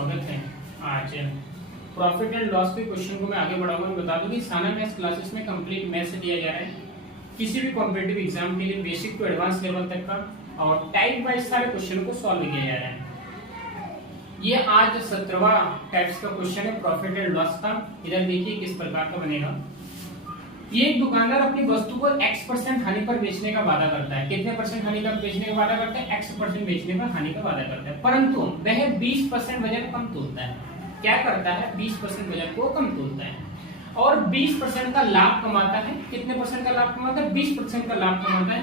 स्वागत है। आज प्रॉफिट एंड लॉस के क्वेश्चन को मैं आगे बढ़ाऊंगा। बता दूं कि साना मैथ्स क्लासेस में कंप्लीट मैथ्स दिया जा रहा है किसी भी कॉम्पिटिटिव एग्जाम के लिए, बेसिक टू एडवांस लेवल तक का, और टाइप वाइज सारे क्वेश्चन को सॉल्व किया जा रहा है। ये आज 17वां टाइप्स का क्वेश्चन है प्रॉफिट एंड लॉस का। इधर देखिए किस प्रकार का बनेगा। ये एक दुकानदार अपनी वस्तु को x% हानि पर बेचने का वादा करता है। कितने परसेंट हानि का बेचने का वादा करता है? x% बेचने पर हानि का वादा करता है, परंतु वह 20% वजन कम तोलता है। क्या करता है? 20% वजन को कम तोलता है और 20% का लाभ कमाता है। कितने परसेंट का लाभ कमाता है? 20% का लाभ कमाता है।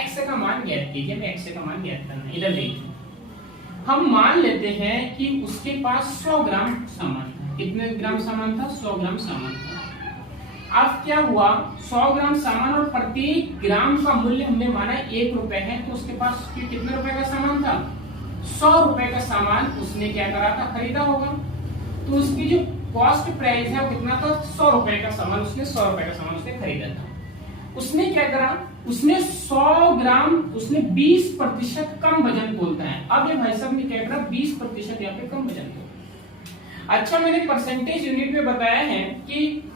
x का मान ज्ञात कीजिए। मैं x का मान ज्ञात करना है। इधर देखिए, हम मान लेते हैं कि उसके पास 100 ग्राम सामान था। कितने ग्राम सामान था? 100 ग्राम सामान था। अब क्या हुआ? 100 ग्राम सामान और प्रत्येक ग्राम का मूल्य हमने माना 1 रुपए है, तो उसके पास कितने रुपए का सामान था? 100 रुपए का सामान उसने क्या करा था? खरीदा होगा। तो उसकी जो कॉस्ट प्राइस है वो कितना था? 100 रुपए का सामान उसने 100 रुपए का सामान उसने खरीदा था। उसने क्या करा? उसने 100 ग्राम उसने 20% कम वजन तोलता है। अब ये भाई साहब ने क्या करा? 20% यहाँ पे कम वजन तोला। अच्छा, मैंने परसेंटेज यूनिट में बताया है कि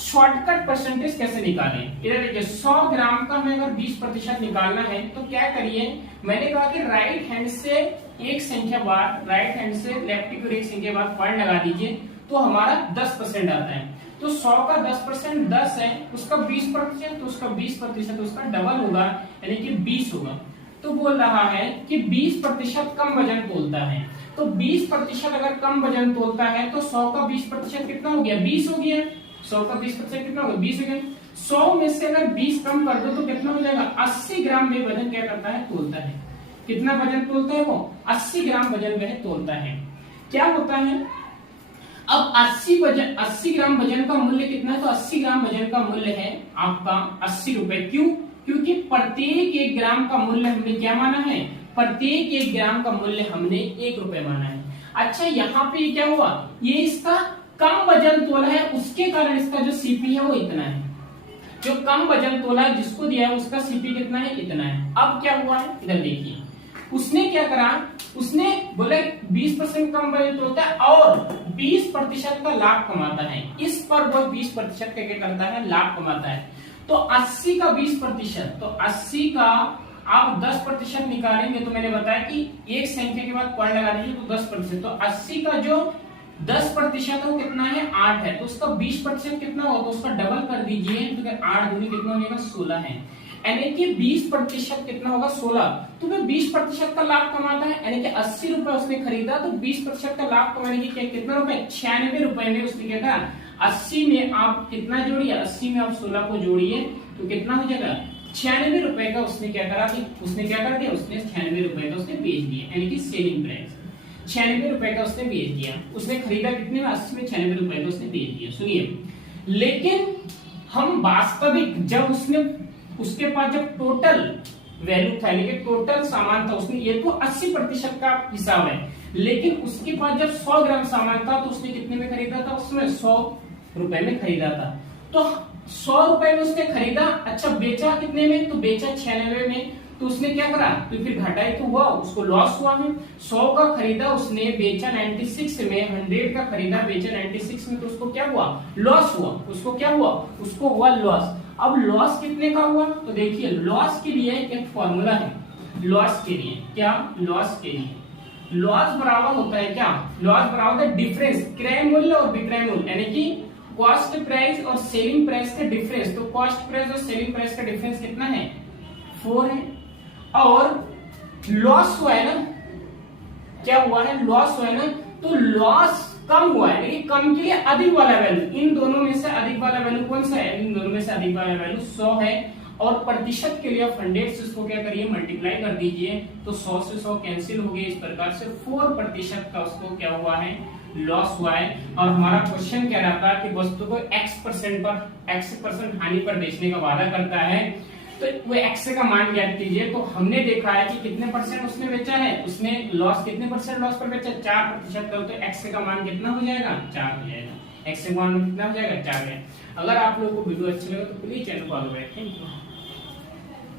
शॉर्टकट परसेंटेज कैसे निकालें। इधर देखिए, 100 ग्राम का हमें अगर 20% निकालना है तो क्या करिए, मैंने कहा कि राइट हैंड से एक संख्या बाद, राइट हैंड से लेफ्ट की ओर एक संख्या बाद पॉइंट लगा दीजिए तो हमारा 10% आता है। तो 100 का 10% 10 है, उसका 20% तो उसका 20% उसका डबल होगा, यानी कि 20 होगा। तो बोल रहा है कि 20% कम वजन तोलता है। तो 20% अगर कम वजन तोलता है तो 100 का 20% कितना हो गया? 20 हो गया। 100 का 20% कितना होगा? 20 हो गया। 100 में से अगर 20 कम कर दो तो कितना हो जाएगा? 80 ग्राम में वजन क्या करता है? तोलता है। कितना वजन तोलता है वो? 80 ग्राम वजन वह तोलता है। क्या होता है? अब 80 ग्राम वजन का मूल्य कितना है? तो 80 ग्राम वजन का मूल्य है आपका 80 रुपए। क्यों? क्योंकि प्रत्येक 1 ग्राम का मूल्य हमने क्या माना है? प्रत्येक 1 ग्राम का मूल्य हमने 1 रुपए माना है। अच्छा, यहाँ पे क्या हुआ? ये इसका कम वजन तोला है, उसके कारण इसका जो सीपी है वो इतना है। जो कम वजन तोला है जिसको दिया है उसका सीपी कितना है? इतना है। अब क्या हुआ है? इधर देखिए, उसने क्या करा? उसने बोला 20% कम वजन तोलता है और 20% का लाभ कमाता है। इस पर वो 20% का क्या करता है? लाभ कमाता है। तो 80 का 20%, तो 80 का आप 10% निकालेंगे तो मैंने बताया कि एक संख्या के बाद पॉइंट लगा दीजिए तो 10%। तो 80 का जो 10% वो कितना है? 8 है। तो उसका 20% कितना होगा? तो उसका डबल कर दीजिए तो 8 दूनी कितना हो जाएगा? 16 है। यानी कि 20% कितना होगा? 16। तो वह 20% का लाभ कमाता है, यानी कि 80 रुपए उसने खरीदा तो 20% का लाभ कमाने की क्या कितना रुपए? 96 रुपए में उसने क्या करा? 80 में आप कितना जोड़िए? 80 में आप 16 को जोड़िए तो कितना हो जाएगा? 96 रुपए का उसने क्या करा? उसने क्या कर दिया? उसने 96 रुपए का उसने बेच दिया, यानी कि सेलिंग प्राइस 96 रुपए का उसने बेच दिया। उसने खरीदा कितने में? 80 में 96 रुपए का उसने बेच दिया। सुनिए, लेकिन हम वास्तविक जब उसके पास जब टोटल वैल्यू था, यानी कि टोटल सामान था, उसने ये तो 80% का हिसाब है, लेकिन उसके पास जब 100 ग्राम सामान था तो उसने कितने में खरीदा था? उसमें 100 रुपए में खरीदा था। तो 100 रुपए में उसने खरीदा। अच्छा, बेचा कितने में? तो बेचा 96 में। तो उसने क्या करा? तो फिर घाटा ही तो हुआ, उसको लॉस हुआ है। 100 का खरीदा उसने, बेचा 96 में। 100 का खरीदा, बेचा 96 में, तो उसको क्या हुआ? लॉस हुआ। उसको क्या हुआ? उसको हुआ लॉस। अब लॉस कितने का हुआ? तो देखिए, लॉस के लिए एक फॉर्मूला है। लॉस के लिए क्या? लॉस के लिए लॉस बराबर होता है क्या? लॉस बराबर होता है डिफरेंस क्रय मूल्य और विक्रय मूल्य, यानी कि कॉस्ट प्राइस और सेलिंग प्राइस का डिफरेंस। तो कॉस्ट प्राइस और सेलिंग प्राइस का डिफरेंस कितना है? 4 है। और लॉस हुआ है ना? क्या हुआ है? लॉस हुआ है ना? तो लॉस कम हुआ है, लेकिन कम के लिए अधिक वाला वैल्यू, इन दोनों में से अधिक वाला वैल्यू कौन सा है? इन दोनों में से अधिक वाला वैल्यू 100 है। और प्रतिशत के लिए आप 100 से इसको क्या करिए? मल्टीप्लाई कर दीजिए तो 100 से 100 कैंसिल हो गए। इस प्रकार से 4% का उसको क्या हुआ है? लॉस हुआ है। और हमारा क्वेश्चन कह रहा था कि वस्तु को x% हानि पर बेचने का वादा करता है, तो वो x का मान ज्ञात कीजिए। तो हमने देखा है कि कितने परसेंट उसने बेचा है? उसने लॉस कितने परसेंट लॉस पर बेचा? 4% करो तो x का मान कितना हो जाएगा? 4 हो जाएगा। x का मान कितना हो जाएगा? 4 है। अगर आप लोगों को वीडियो अच्छा लगे तो प्लीज चैनल को फॉलो करें। Thank you.